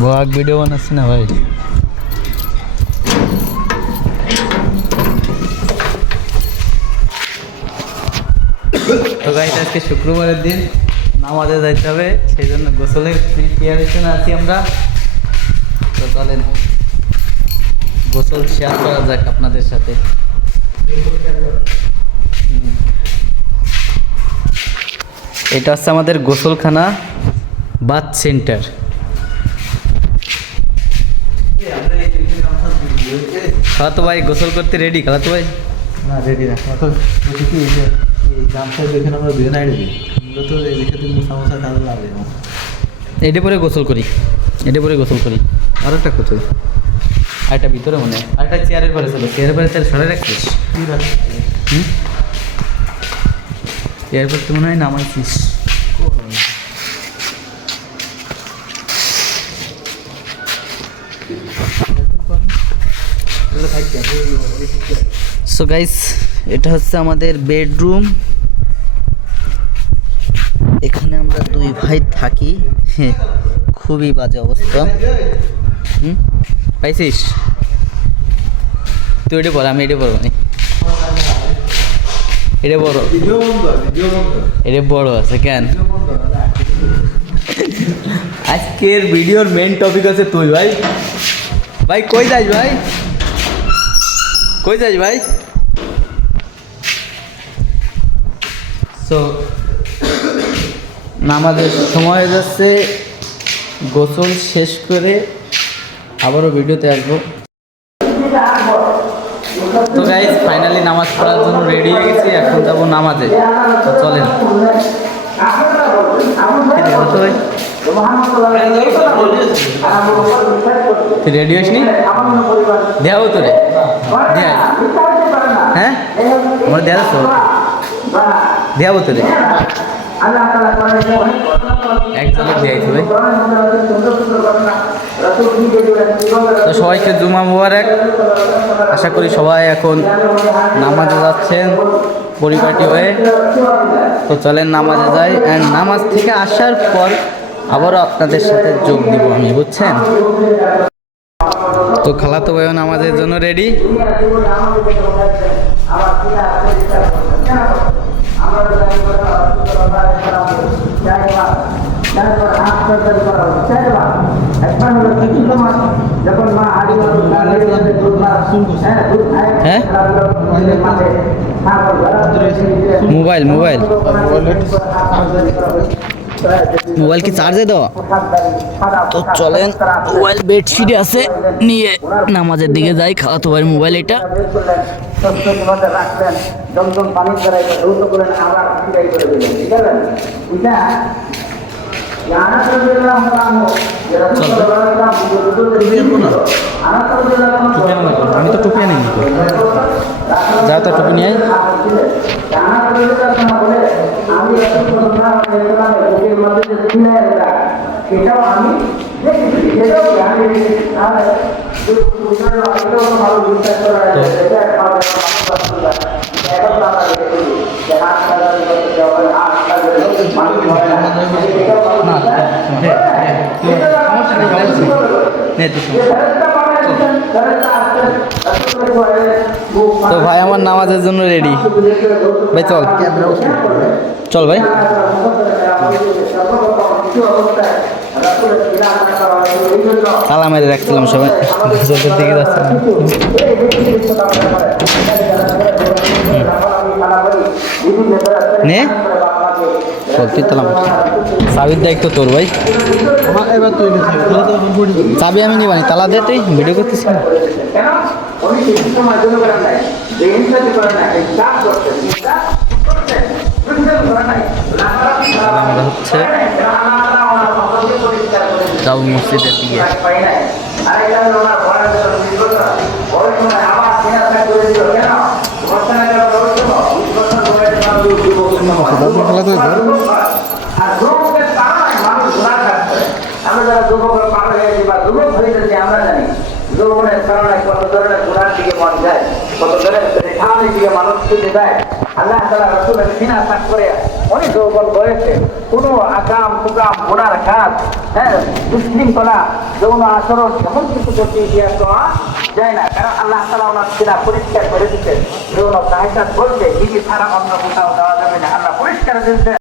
Blog video বানাচ্ছি না ভাই। আজকে শুক্রবারের দিন, নামাজে যাইতে হবে, সেই জন্য গোসলের প্রিপারেশন আছি আমরা। তো চলেন, গোসল শেয়ার করা যাক আপনাদের সাথে। এটা হচ্ছে আমাদের গোসলখানা বাথ সেন্টার। খালাতো ভাই গোসল করতে রেডি খালাতো ভাই? না রেডি না। তো কি এই যে গামছা দেখে আমরা ধুয়ে নাই রেডি মূলত এই দেখে তুমি সমস্যা কারও লাগে। এটা পরে গোসল করি। এটা পরে গোসল করি। আর একটা কোথায় আরেকটা ভিতরে মনে হয়। আরেকটা চেয়ারের পরে ছিল চেয়ারের পরে তাহলে সরে রাখছিস কি রাখছি হুম? চেয়ারের পরে তো মনে হয় নামাইছিস। সো গাইস এটা হচ্ছে আমাদের বেডরুম এখানে আমরা দুই ভাই থাকি। খুবই বাজে অবস্থা। হুম? পাইছিস? তুই এটা পর আমি এটা পড়ব নি এটা বড়। এটা বড় আছে কেন? আজকের ভিডিওর মেন টপিক আছে তুই ভাই। ভাই কই যাস ভাই? কই যাস ভাই? সো নামাজের সময় হয়ে যাচ্ছে। গোসল শেষ করে আবারও ভিডিওতে আসব। তো গাইজ ফাইনালি নামাজ পড়ার জন্য রেডি হয়ে গেছি এখন যাব নামাজে। তো চলেন। রেডি হইসনি দেখাবো তোরে দেখাই হ্যাঁ? আমার দেখা তো এক ঝলক দেখাইছি ভাই তো সবাইকে জুমা মুবারক। আশা করি সবাই এখন নামাজে যাচ্ছেন পরিপাটি হয়ে। তো চলেন নামাজে যাই। অ্যান্ড নামাজ থেকে আসার পর আবারও আপনাদের সাথে যোগ দিব আমি, বুঝছেন? তো খালাতো ভাইও নামাজের জন্য রেডি হ্যাঁ মোবাইল মোবাইল। মোবাইল কি চার্জে দেওয়া? তো চলেন, মোবাইল বেডশিটে আছে, নিয়ে নামাজের দিকে যাই খাওয়াতো ভাই মোবাইল এটা। আবার যে আমি তো টুপি আনি যাও তো টুপি নিয়ে। সেটাও আমি সেটাও আমি ভালো বিশ্বাস করা এখন যে সাজানো মানুষ হয় না এটাও ভালো নে তুই শোন। তো ভাই, আমার নামাজের জন্য রেডি ভাই, চল। চল ভাই। তালা মেরে রাখছিলাম সবাই। গোসলের দিকে যাচ্ছিলাম নে। চল তুই তালা মার। চাবির দায়িত্ব তোর ভাই। চাবি আমি নিবানি, তালা দে তুই ভিডিও করতেছি উনি শিক্ষিত মাধ্যমে করেন নাই মানুষ গুণা খাচ্ছে আমরা যারা যুবকের পার হয়ে গেছি বা যুবক হয়ে গেছি আমরা জানি যুবকের কারণে কত ধরনের গুণার দিকে মন যায় কত মানুষ আল্লাহ রসুলের সিনা তাক করে অনেক যৌবন বয়সে কোনো আকাম, কুকাম গোড়ার কাজ হ্যাঁ দুশৃঙ্খলা যৌন আচরণ এমন কিছু করতে দিয়ে দেওয়া যায় না। কারণ আল্লাহ তালা ওনার সেরা পরিষ্কার করে দিতে যৌন কাহিকাজ বলতে কি ছাড়া অন্য কোথাও দেওয়া যাবে না। আল্লাহ পরিষ্কার দিতে